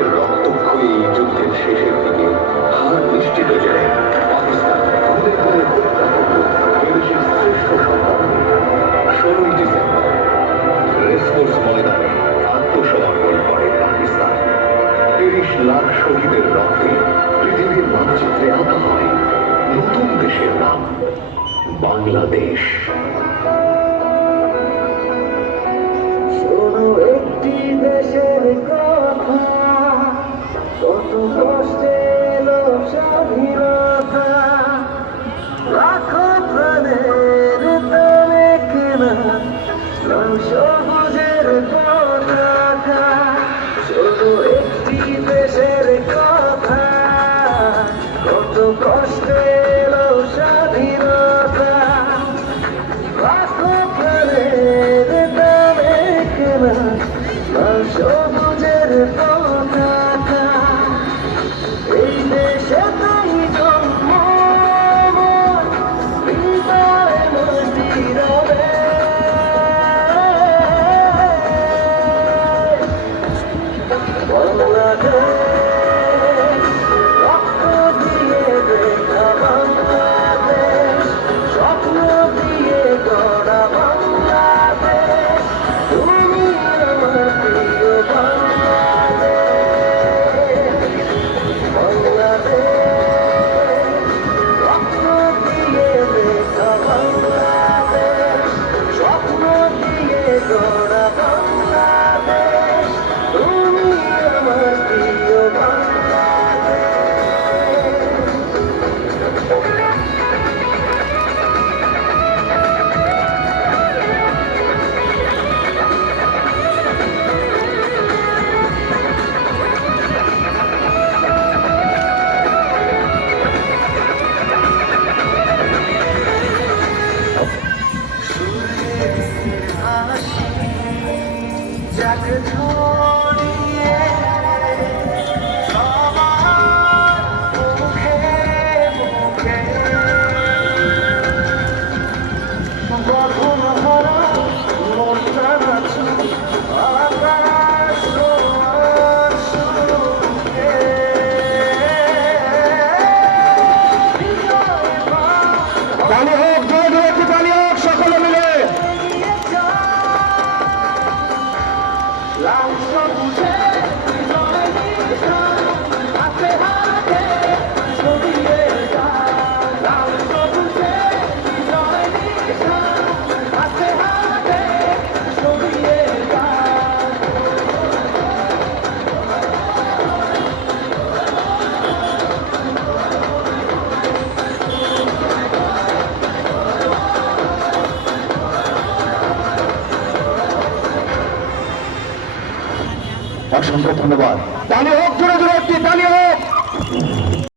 দেশের রক্তক্ষয়ী যুদ্ধের শেষের দিকে হার নিশ্চিত যায় পাকিস্তান খুদে খুদে হত্যা করল এদেশের শ্রেষ্ঠ সন্তানকে। 16ই ডিসেম্বর রেসকোর্স ময়দানে আত্মসমর্পণ করে পাকিস্তান। 30 লাখ শহীদের রক্তে পৃথিবীর মানচিত্রে আঁকা হয় নতুন দেশের নাম, বাংলাদেশ। শোনো একটি দেশের কথা, কত কষ্টে এলো স্বাধীনতা, লাখো প্রাণের দামে কেনা লাল সবুজের পতাকা। শোনো একটি দেশের কথা, কত কষ্টে এলো স্বাধীনতা, লাখো প্রাণের দামে কেনা লাল সবুজের পতাকা। এই দেশে তাই জন্ম আমার, হৃদয়ে মাটি রবে। বাংলাদেশ, রক্ত দিয়ে দেখা বাংলাদেশ, স্বপ্ন দিয়ে গড়া বাংলাদেশ, তুমি আমার প্রিয় বাংলাদেশ। বাংলাদেশ, রক্ত দিয়ে দেখা বাংলাদেশ, স্বপ্ন দিয়ে গড়া বাংলাদেশ, তুমি আমার প্রিয় বাংলাদেশ। যাক ছড়িয়ে সবার মুখে মুখে, গঠন হারা মনটা নাচু আকাশ তোমার সুখে। তালি হোক, জোরে জোরে একটু তালি হোক সকলে মিলে। লাল সবুজে হৃদয় নিশান, হাতে হাতে ছড়িয়ে যায়। লাল সবুজে হৃদয় নিশান, হাতে হাতে ছড়িয়ে যায়। অসংখ্য ধন্যবাদ। তালি হোক, জোরে জোরে একটি তালি হোক।